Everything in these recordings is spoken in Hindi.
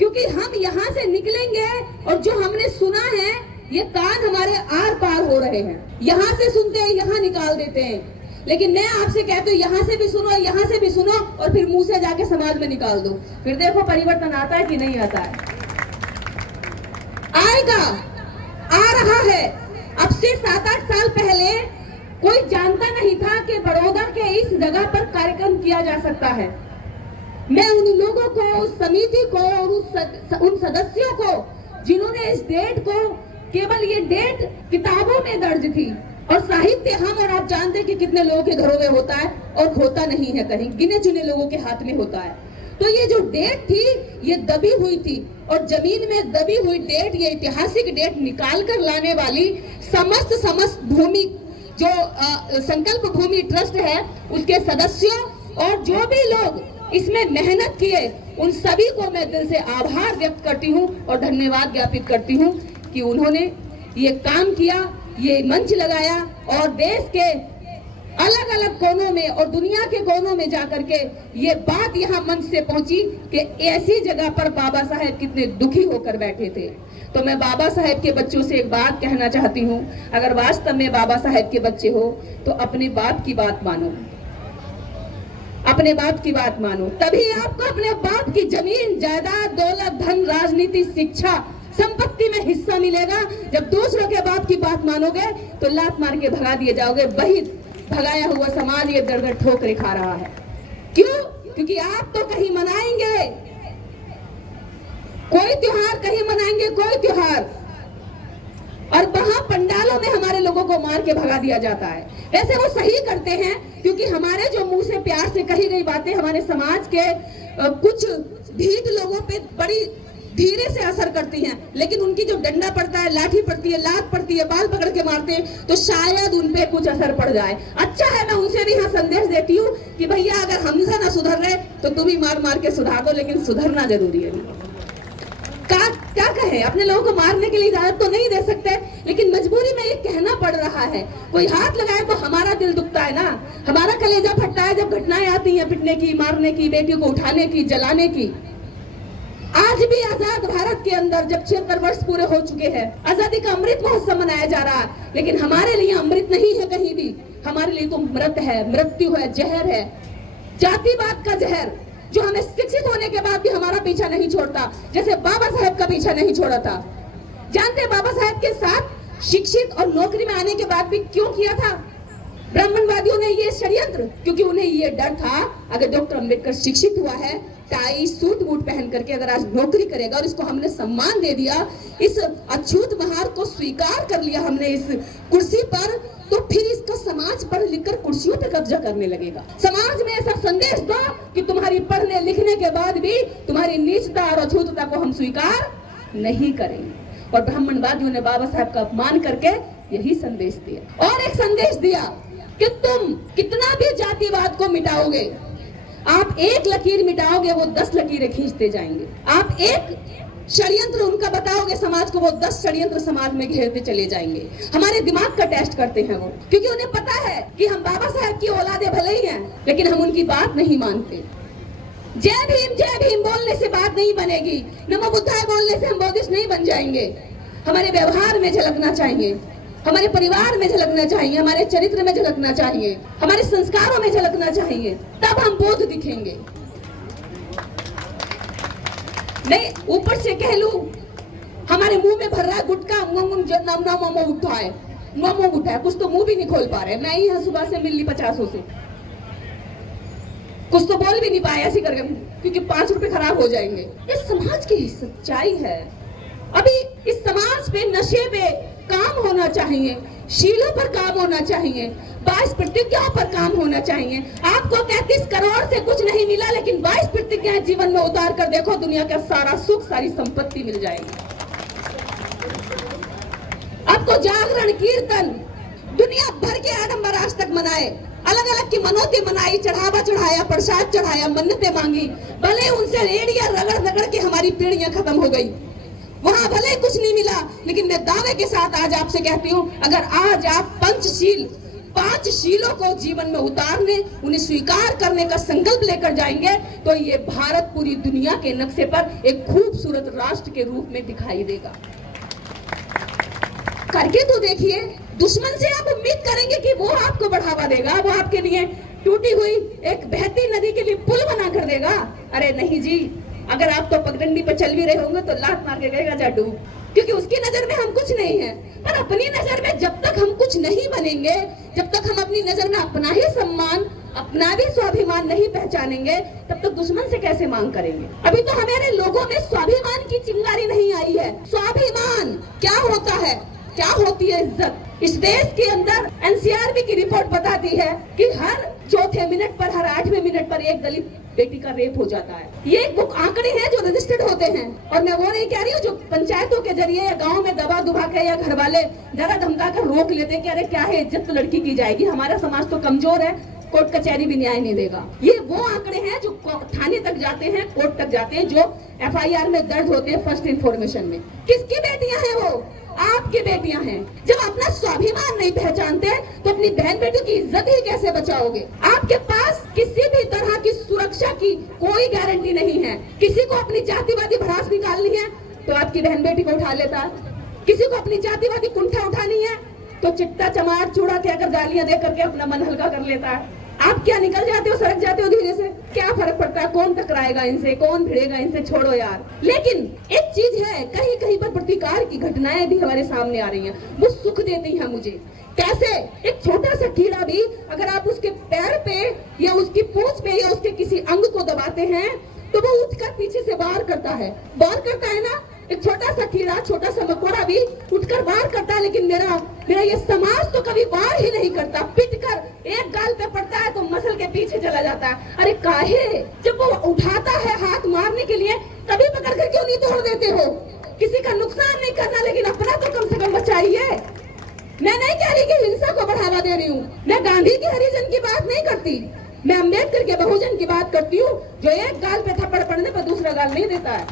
क्योंकि हम यहाँ से निकलेंगे और जो हमने सुना है ये कान हमारे आर पार हो रहे हैं। यहाँ से सुनते हैं, यहाँ निकाल देते हैं, लेकिन मैं आपसे कहती हूँ यहाँ से भी सुनो, यहाँ से भी सुनो और फिर मुंह से जाके समाज में निकाल दो, फिर देखो परिवर्तन आता है कि नहीं आता है। आएगा, आ रहा है। अब से 7-8 साल पहले कोई जानता नहीं था कि बड़ौदा के इस जगह पर कार्यक्रम किया जा सकता है। मैं उन लोगों को, उस समिति को और उन सदस्यों को जिन्होंने इस डेट को, केवल ये डेट किताबों में दर्ज थी और साहित्य हम और आप जानते हैं कि कितने लोगों के घरों में होता है और होता नहीं है, कहीं गिने चुने लोगों के हाथ में होता है। तो ये जो डेट थी ये दबी हुई थी और जमीन में दबी हुई डेट, ये ऐतिहासिक डेट निकाल कर लाने वाली समस्त भूमि जो संकल्प भूमि ट्रस्ट है उसके सदस्यों और जो भी लोग इसमें मेहनत किए उन सभी को मैं दिल से आभार व्यक्त करती हूँ और धन्यवाद ज्ञापित करती हूँ कि उन्होंने ये काम किया, ये मंच लगाया और देश के अलग अलग कोनों में और दुनिया के कोनों में जाकर के ये बात यहाँ मंच से पहुंची कि ऐसी जगह पर बाबा साहेब कितने दुखी होकर बैठे थे। तो मैं बाबा साहेब के बच्चों से एक बात कहना चाहती हूँ, अगर वास्तव में बाबा साहेब के बच्चे हो तो अपने बाप की बात मानो, अपने बाप की बात मानो, तभी आपको अपने बाप की जमीन जायदाद दौलत धन राजनीति शिक्षा संपत्ति में हिस्सा मिलेगा। जब दूसरों के बाप की बात मानोगे तो लात मार के भगा दिए जाओगे। वही भगाया हुआ समाज ये दर दर ठोकरें खा रहा है। क्यों? क्योंकि आप तो कहीं मनाएंगे कोई त्योहार, कहीं मनाएंगे कोई त्योहार और वहां पंडालों में हमारे लोगों को मार के भगा दिया जाता है। वैसे वो सही करते हैं क्योंकि हमारे जो मुंह से प्यार से कही गई बातें हमारे समाज के कुछ ढीठ लोगों पे बड़ी धीरे से असर करती हैं, लेकिन उनकी जो डंडा पड़ता है, लाठी पड़ती है, लात पड़ती है, बाल पकड़ के मारते हैं तो शायद उन पे कुछ असर पड़ जाए। अच्छा है, मैं उनसे भी यहाँ संदेश देती हूँ कि भैया अगर हमसे ना सुधर रहे तो तुम ही मार मार के सुधार दो, लेकिन सुधरना जरूरी है। क्या कहे, अपने लोगों को मारने के लिए इजाजत तो नहीं दे सकते, लेकिन मजबूरी में ये कहना पड़ रहा है। कोई हाथ लगाए तो हमारा दिल दुखता है ना, हमारा कलेजा फटता है जब घटनाएं आती हैं पिटने की, मारने की, बेटियों को उठाने की, जलाने की। आज भी आजाद भारत के अंदर जब 76 वर्ष पूरे हो चुके हैं, आजादी का अमृत महोत्सव मनाया जा रहा है, लेकिन हमारे लिए अमृत नहीं है कहीं भी। हमारे लिए तो मृत है, मृत्यु है, जहर है, जातिवाद का जहर जो हमें शिक्षित होने के बाद भी हमारा पीछा नहीं छोड़ता, जैसे बाबा साहेब का पीछा नहीं छोड़ा था। जानते हैं बाबा साहेब के साथ शिक्षित और नौकरी में आने के बाद भी क्यों किया था ब्राह्मणवादियों ने ये षड्यंत्र? क्योंकि उन्हें ये डर था अगर डॉक्टर अंबेडकर शिक्षित हुआ है, टाई सूट बूट पहन करके अगर आज नौकरी करेगा और इसको हमने सम्मान दे दिया, इस अछूत महार को स्वीकार कर लिया हमने इस कुर्सी पर, तो फिर इसका समाज पढ़ लिख कर कुर्सियों पे कब्जा करने लगेगा। समाज में ऐसा संदेश दो कि तुम्हारी पढ़ने लिखने के बाद भी तुम्हारी नीचता और अछूतता को हम स्वीकार नहीं करेंगे। और ब्राह्मणवादियों ने बाबा साहब का अपमान करके यही संदेश दिया। और एक संदेश दिया कि तुम कितना भी जातिवाद को मिटाओगे, आप एक लकीर मिटाओगे वो 10 लकीरें खींचते जाएंगे। आप एक षड्यंत्र उनका बताओगे समाज को, वो 10 षड्यंत्र समाज में घेरते चले जाएंगे। हमारे दिमाग का टेस्ट करते हैं वो, क्योंकि उन्हें पता है कि हम बाबा साहब की औलादे भले ही हैं, लेकिन हम उनकी बात नहीं मानते। जय भीम बोलने से बात नहीं बनेगी, नमो बुद्धाय बोलने से हम बौद्धिस्ट नहीं बन जाएंगे। हमारे व्यवहार में झलकना चाहिए, हमारे परिवार में झलकना चाहिए, हमारे चरित्र में झलकना चाहिए, हमारे संस्कारों में झलकना चाहिए, तब हम बौद्ध दिखेंगे। नहीं ऊपर से कह लूं हमारे मुंह में भर रहा है गुटखा, उठा है, कुछ तो मुंह भी नहीं खोल पा रहे। मैं ही यहाँ सुबह से मिल ली 50 से, कुछ तो बोल भी नहीं पाया ऐसी करके, क्योंकि 5 रुपए खराब हो जाएंगे। ये समाज की सच्चाई है। अभी इस समाज पे नशे पे काम होना चाहिए, शीलों पर काम होना चाहिए, 22 प्रतिज्ञाओं पर काम होना चाहिए। आपको 33 करोड़ से कुछ नहीं मिला, लेकिन 22 प्रतिज्ञाएं जीवन में उतार कर देखो, दुनिया का सारा सुख सारी संपत्ति मिल जाएगी। आपको जागरण कीर्तन दुनिया भर के आडंबर आज तक मनाए, अलग अलग की मनोती मनाई, चढ़ावा चढ़ाया, प्रसाद चढ़ाया, मन्नतें मांगी, भले उनसे रेडिया रगड़ रगड़ के हमारी पीढ़ियां खत्म हो गई, वहां भले कुछ नहीं मिला, लेकिन मैं दावे के साथ आज आपसे कहती हूँ, अगर आज आप पंचशील 5 शीलों को जीवन में उतारने, उन्हें स्वीकार करने का संकल्प लेकर जाएंगे तो ये भारत पूरी दुनिया के नक्शे पर एक खूबसूरत राष्ट्र के रूप में दिखाई देगा। करके तो देखिए। दुश्मन से आप उम्मीद करेंगे कि वो आपको बढ़ावा देगा, वो आपके लिए टूटी हुई एक बहती नदी के लिए पुल बना कर देगा। अरे नहीं जी, अगर आप तो पगडंडी पर चल भी रहे होंगे तो लात मार के गएगा जा डूब, क्योंकि उसकी नजर में हम कुछ नहीं है। पर अपनी नजर में जब तक हम कुछ नहीं बनेंगे, जब तक हम अपनी नजर में अपना ही सम्मान, अपना भी स्वाभिमान नहीं पहचानेंगे, तब तक दुश्मन से कैसे मांग करेंगे। अभी तो हमारे लोगों में स्वाभिमान की चिंगारी नहीं आई है। स्वाभिमान क्या होता है, क्या होती है इज्जत। इस देश के अंदर एनसीआरबी की रिपोर्ट बताती है कि हर चौथे मिनट पर, हर 8वें मिनट पर एक दलित बेटी का रेप हो जाता है। ये बुक आंकड़े हैं जो रजिस्टर्ड होते हैं, और मैं वो नहीं कह रही हूँ जो पंचायतों के जरिए या गांव में दबा दुबा के या घर वाले डरा धमका कर रोक लेते हैं कि अरे क्या है, इज्जत तो लड़की की जाएगी, हमारा समाज तो कमजोर है, कोर्ट कचहरी भी न्याय नहीं देगा। ये वो आंकड़े हैं जो थाने तक जाते हैं, कोर्ट तक जाते हैं, जो एफआईआर में दर्ज होते हैं फर्स्ट इन्फॉर्मेशन में। किसकी बेटियां हैं वो? आपकी बेटियां हैं। जब अपना स्वाभिमान नहीं पहचानते तो अपनी बहन बेटियों की इज्जत ही कैसे बचाओगे? आपके पास किसी भी तरह की सुरक्षा की कोई गारंटी नहीं है। किसी को अपनी जातिवादी भड़ास निकालनी है तो आपकी बहन बेटी को उठा लेता है, किसी को अपनी जातिवादी कुंठा उठानी है तो चिट्टा चमार चूड़ा कहकर गालियां दे करके अपना मन हल्का कर लेता है। आप क्या निकल जाते हो, सड़क जाते हो धीरे से, क्या फर्क पड़ता है, कौन टकराएगा इनसे, कौन भिड़ेगा इनसे, छोड़ो यार। लेकिन एक चीज है, कहीं कहीं पर प्रतिकार की घटनाएं भी हमारे सामने आ रही हैं, वो सुख देती हैं मुझे। कैसे? एक छोटा सा कीड़ा भी अगर आप उसके पैर पे या उसकी पूंछ पे या उसके किसी अंग को दबाते हैं तो वो उठकर पीछे से वार करता है। वार करता है ना, एक छोटा सा कीड़ा, छोटा सा मकोड़ा भी उठकर वार करता है, लेकिन मेरा ये समाज तो कभी वार ही नहीं करता। पिटकर एक गाल पे पड़ता है तो मसल के पीछे चला जाता है। अरे काहे? जब वो उठाता है हाथ मारने के लिए, कभी पकड़ कर क्यों नहीं तोड़ देते हो? किसी का नुकसान नहीं करना, लेकिन अपना तो कम से कम बचाइए। मैं नहीं कह रही कि हिंसा को बढ़ावा दे रही हूँ, मैं गांधी की हरिजन की बात नहीं करती, मैं अम्बेडकर के बहुजन की बात करती हूँ, जो एक गाल पे थप्पड़ पड़ने पर दूसरा गाल नहीं देता है।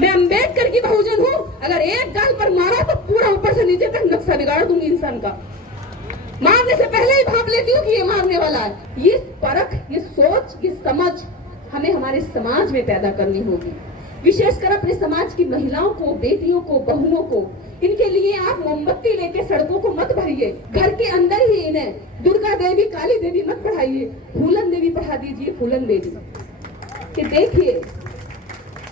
मैं अम्बेडकर की बहुजन हूँ, अगर एक गाल पर मारा तो पूरा ऊपर से नीचे तक नक्शा बिगाड़ दूंगी इंसान का। मारने से पहले ही भाप लेती हूँ कि ये मारने वाला है। ये परख, ये सोच, ये समझ हमें हमारे समाज में पैदा करनी होगी। विशेषकर अपने समाज की महिलाओं को, बेटियों को, बहुओं को, इनके लिए आप मोमबत्ती लेके सड़कों को मत भरिए। घर के अंदर ही इन्हें दुर्गा देवी, काली देवी मत पढ़ाइए, फूलन देवी पढ़ा दीजिए, फूलन देवी। कि देखिए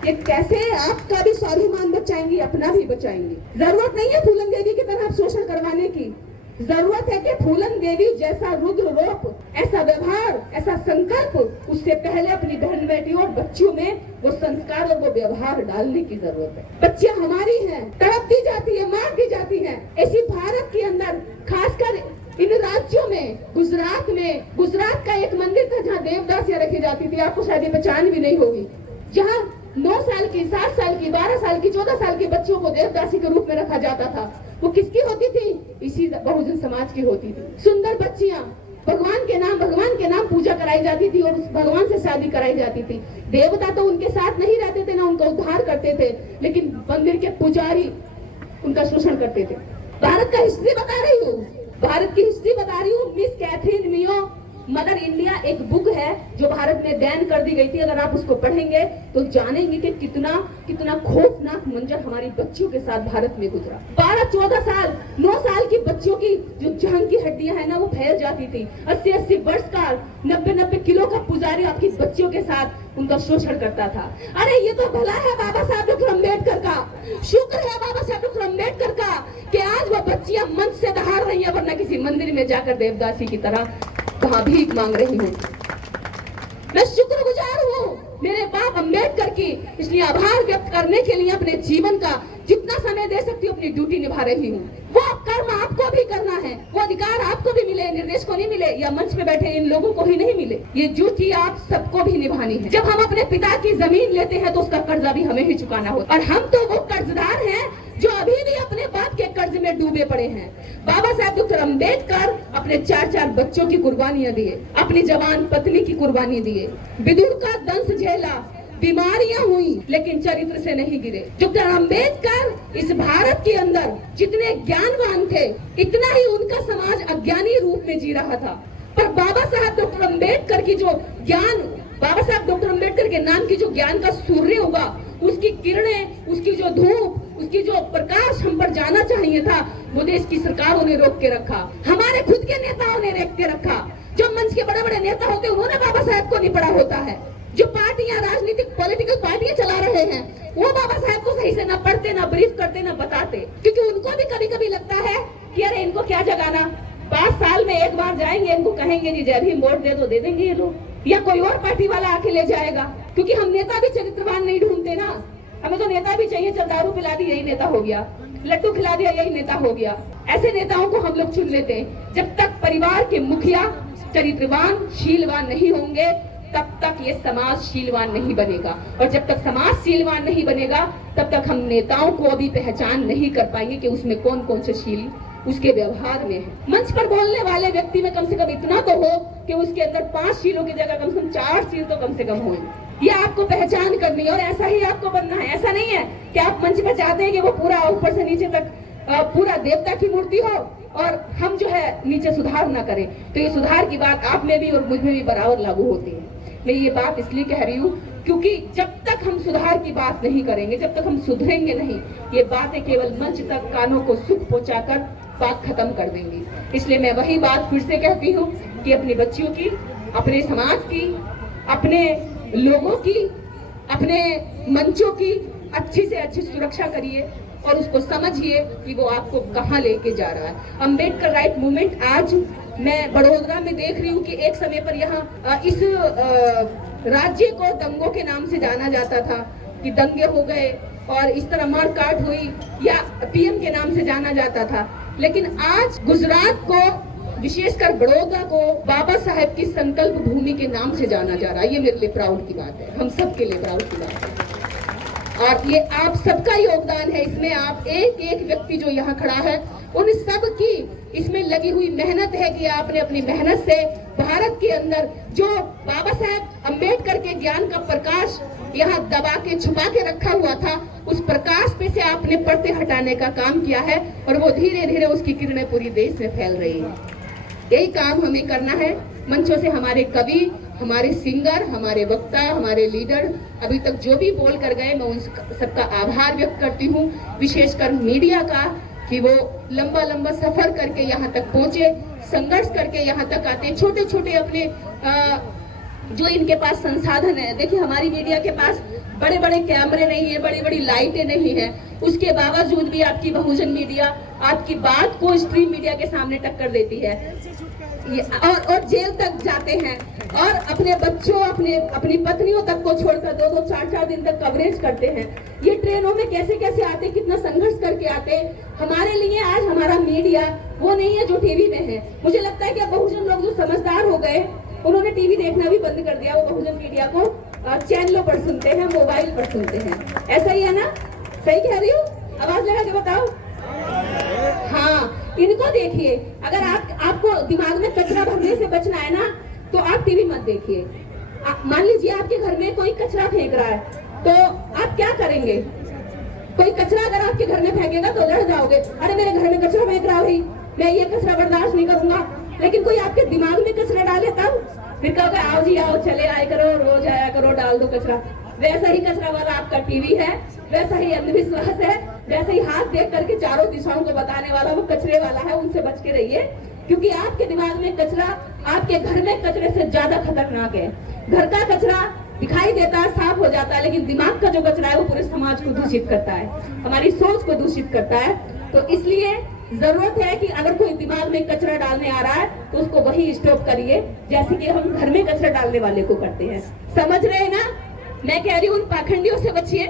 ये कैसे आपका भी स्वाभिमान बचाएंगी, अपना भी बचाएंगी। जरूरत नहीं है फूलन देवी की तरह शोषण करवाने की, जरूरत है कि फूलन देवी जैसा रुद्र रूप, ऐसा व्यवहार, ऐसा संकल्प, उससे पहले अपनी बहन बेटियों और बच्चियों में वो संस्कार और वो व्यवहार डालने की जरूरत है। बच्चियां हमारी हैं, तड़प दी जाती है, मार दी जाती है। ऐसी भारत के अंदर, खासकर इन राज्यों में, गुजरात का एक मंदिर था जहाँ देवदासियां रखी जाती थी, आपको शायद पहचान भी नहीं होगी, जहाँ 9 साल की, 7 साल की, 12 साल की, 14 साल की बच्चियों को देवदासी के रूप में रखा जाता था। वो किसकी होती थी? इसी बहुजन समाज की होती थी। सुंदर बच्चियां, भगवान के नाम पूजा कराई जाती थी और उस भगवान से शादी कराई जाती थी। देवता तो उनके साथ नहीं रहते थे, ना उनका उद्धार करते थे, लेकिन मंदिर के पुजारी उनका शोषण करते थे। भारत का हिस्ट्री बता रही हूँ, भारत की हिस्ट्री बता रही हूँ। मिस कैथरीन मियो मदर इंडिया एक बुक है जो भारत में बैन कर दी गई थी। अगर आप उसको पढ़ेंगे तो जानेंगे कि कितना खौफनाक मंजर हमारी बच्चियों के साथ भारत में गुजरा। 12-14 साल, 9 साल की बच्चियों की जो जान की हड्डियां है ना, वो फैल जाती थी। 80-80 वर्ष का, 90-90 किलो का पुजारी आपकी बच्चियों के साथ उनका शोषण करता था। अरे ये तो भला है बाबा साहब डॉक्टर अम्बेडकर का, शुक्र है बाबा साहब डॉक्टर अम्बेडकर का कि आज वो बच्चियां मंच से दहाड़ रही है, वरना किसी मंदिर में जाकर देवदासी की तरह वहां भीख मांग रही हूँ। मैं शुक्रगुजार हूँ मेरे बाप अम्बेडकर की, इसलिए आभार व्यक्त करने के लिए अपने जीवन का जितना समय दे सकती हूँ अपनी ड्यूटी निभा रही हूँ। वो कर्म आपको भी करना है, वो अधिकार आपको भी मिले, निर्देश को नहीं मिले, या मंच पे बैठे इन लोगों को ही नहीं मिले। ये ड्यूटी आप सबको भी निभानी है। जब हम अपने पिता की जमीन लेते हैं तो उसका कर्जा भी हमें ही चुकाना होता है, और हम तो वो कर्जदार हैं जो अभी भी अपने बाप के कर्ज में डूबे पड़े हैं। बाबा साहब डॉक्टर अम्बेडकर अपने 4-4 बच्चों की कुर्बानियां दिए, अपनी जवान पत्नी की कुर्बानी दिए, विदुर का दंश झेला, बीमारियां हुई, लेकिन चरित्र से नहीं गिरे। डॉक्टर अंबेडकर इस भारत के अंदर जितने ज्ञानवान थे, इतना ही उनका समाज अज्ञानी रूप में जी रहा था। पर बाबा साहब डॉक्टर अंबेडकर की जो ज्ञान, बाबा साहब डॉक्टर अंबेडकर के नाम की जो ज्ञान का सूर्य होगा, उसकी किरणें, उसकी जो धूप, उसकी जो प्रकाश हम पर जाना चाहिए था, वो देश की सरकारों ने रोक के रखा, हमारे खुद के नेताओं ने रोक के रखा। जो मंच के बड़े बड़े नेता होते हैं, उन्होंने बाबा साहब को नहीं पढ़ा होता है। जो पार्टियां, राजनीतिक पॉलिटिकल पार्टियां चला रहे हैं, वो बाबा साहब को सही से ना पढ़ते, ना ब्रीफ करते, ना बताते, क्योंकि उनको भी कभी कभी लगता है कि अरे इनको क्या जगाना, 5 साल में एक बार जाएंगे, इनको कहेंगे जी जय भीम वोट दे दो, दे देंगे ये लोग, या कोई और पार्टी वाला आके ले जाएगा। क्योंकि हम नेता भी चरित्रवान नहीं ढूंढते ना, हमें तो नेता भी चाहिए, चल दारू पिला दी यही नेता हो गया, लड्डू खिला दिया यही नेता हो गया। ऐसे नेताओं को हम लोग चुन लेते हैं। जब तक परिवार के मुखिया चरित्रवान, शीलवान नहीं होंगे, तब तक ये समाज शीलवान नहीं बनेगा, और जब तक समाज शीलवान नहीं बनेगा, तब तक हम नेताओं को अभी पहचान नहीं कर पाएंगे कि उसमें कौन कौन से शील उसके व्यवहार में है। मंच पर बोलने वाले व्यक्ति में कम से कम इतना तो हो कि उसके अंदर 5 शीलों की जगह कम से कम 4 शील तो कम से कम हो। ये आपको पहचान करनी है और ऐसा ही आपको बनना है। ऐसा नहीं है कि आप मंच पर चाहते हैं कि वो पूरा ऊपर से नीचे तक पूरा देवता की मूर्ति हो और हम जो है नीचे सुधार ना करें। तो ये सुधार की बात आप में भी और मुझ में भी बराबर लागू होती है। मैं ये बात इसलिए कह रही हूँ क्योंकि जब तक हम सुधार की बात नहीं करेंगे, जब तक हम सुधरेंगे नहीं, ये बातें केवल मंच तक कानों को सुख पहुंचाकर बात खत्म कर देंगी। इसलिए मैं वही बात फिर से कहती हूँ कि अपनी बच्चियों की, अपने समाज की, अपने लोगों की, अपने मंचों की अच्छी से अच्छी सुरक्षा करिए और उसको समझिए कि वो आपको कहाँ लेके जा रहा है। अंबेडकर राइट मूवमेंट आज मैं बड़ोदरा में देख रही हूँ कि एक समय पर यहाँ इस राज्य को दंगों के नाम से जाना जाता था कि दंगे हो गए और इस तरह मार काट हुई, या पीएम के नाम से जाना जाता था। लेकिन आज गुजरात को, विशेषकर बड़ौदा को बाबा साहेब की संकल्प भूमि के नाम से जाना जा रहा है। ये मेरे लिए प्राउड की बात है, हम सब के लिए प्राउड की बात है। और ये आप सबका योगदान है इसमें। आप एक एक व्यक्ति जो यहाँ खड़ा है, उन सब की इसमें लगी हुई मेहनत है कि आपने अपनी मेहनत से भारत के अंदर जो बाबा साहेब अंबेडकर के ज्ञान का प्रकाश यहाँ दबा के छुपा के रखा हुआ था, उस प्रकाश पे से आपने पर्दे हटाने का काम किया है और वो धीरे धीरे उसकी किरणें पूरी देश में फैल रही है। यही काम हमें करना है। मंचों से हमारे कवि, हमारे सिंगर, हमारे वक्ता, हमारे लीडर अभी तक जो भी बोल कर गए, मैं उन सबका आभार व्यक्त करती हूँ। विशेषकर मीडिया का कि वो लंबा लंबा सफर करके यहाँ तक पहुँचे, संघर्ष करके यहाँ तक आते, छोटे छोटे अपने जो इनके पास संसाधन है। देखिए हमारी मीडिया के पास बड़े बड़े कैमरे नहीं है, बड़ी बड़ी लाइटें नहीं है, उसके बावजूद भी आपकी बहुजन मीडिया आपकी बात को स्ट्रीम मीडिया के सामने टक्कर देती है और जेल तक जाते हैं और अपने बच्चों, अपनी पत्नियों तक को छोड़कर 2-2, 4-4 दिन तक कवरेज करते हैं। ये ट्रेनों में कैसे कैसे आते, कितना संघर्ष करके आते। हमारे लिए आज हमारा मीडिया वो नहीं है जो टीवी में है। मुझे लगता है कि अब बहुजन लोग जो समझदार हो गए, उन्होंने टीवी देखना भी बंद कर दिया। वो बहुजन मीडिया को चैनलों पर सुनते हैं, मोबाइल पर सुनते हैं। ऐसा ही है ना? सही कह रही हूँ? आवाज लगा के बताओ। हाँ, इनको देखिए। अगर आपको दिमाग में कचरा भरने से बचना है ना, तो आप टीवी मत देखिए। मान लीजिए आपके घर में कोई कचरा फेंक रहा है, तो आप क्या करेंगे? कोई कचरा अगर आपके घर में फेंकेगा तो लड़ जाओगे, अरे मेरे घर में कचरा फेंक रहा भाई, मैं ये कचरा बर्दाश्त नहीं करूंगा। लेकिन कोई आपके दिमाग में कचरा डाले तब फिर कहोगे आओ जी आओ, चले आए करो, रोज आया करो, डाल दो कचरा। वैसा ही कचरा वाला आपका टीवी है, वैसा ही अंधविश्वास है, वैसे ही हाथ देख करके चारों दिशाओं को बताने वाला वो कचरे वाला है। उनसे बच के रहिए, क्योंकि आपके दिमाग में कचरा आपके घर में कचरे से ज्यादा खतरनाक है। घर का कचरा दिखाई देता है, साफ हो जाता है, लेकिन दिमाग का जो कचरा है वो पूरे समाज को दूषित करता है, हमारी सोच को दूषित करता है। तो इसलिए जरूरत है कि अगर कोई दिमाग में कचरा डालने आ रहा है तो उसको वही स्टॉप करिए, जैसे कि हम घर में कचरा डालने वाले को करते हैं। समझ रहे हैं ना? मैं कह रही हूँ उन पाखंडियों से बचिए।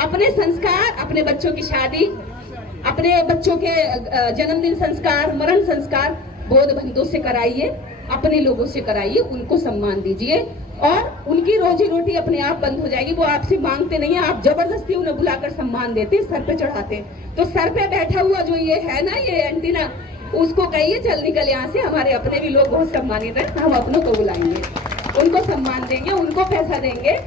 अपने संस्कार, अपने बच्चों की शादी, अपने बच्चों के जन्मदिन संस्कार, मरण संस्कार बौद्ध बंधुओं से कराइए, अपने लोगों से कराइए, उनको सम्मान दीजिए और उनकी रोजी रोटी अपने आप बंद हो जाएगी। वो आपसे मांगते नहीं है, आप जबरदस्ती उन्हें बुलाकर सम्मान देते, सर पे चढ़ाते। तो सर पे बैठा हुआ जो ये है ना, ये एंटीना, उसको कहिए चल निकल यहाँ से। हमारे अपने भी लोग बहुत सम्मानित हैं, हम अपनों को बुलाएंगे, उनको सम्मान देंगे, उनको पैसा देंगे।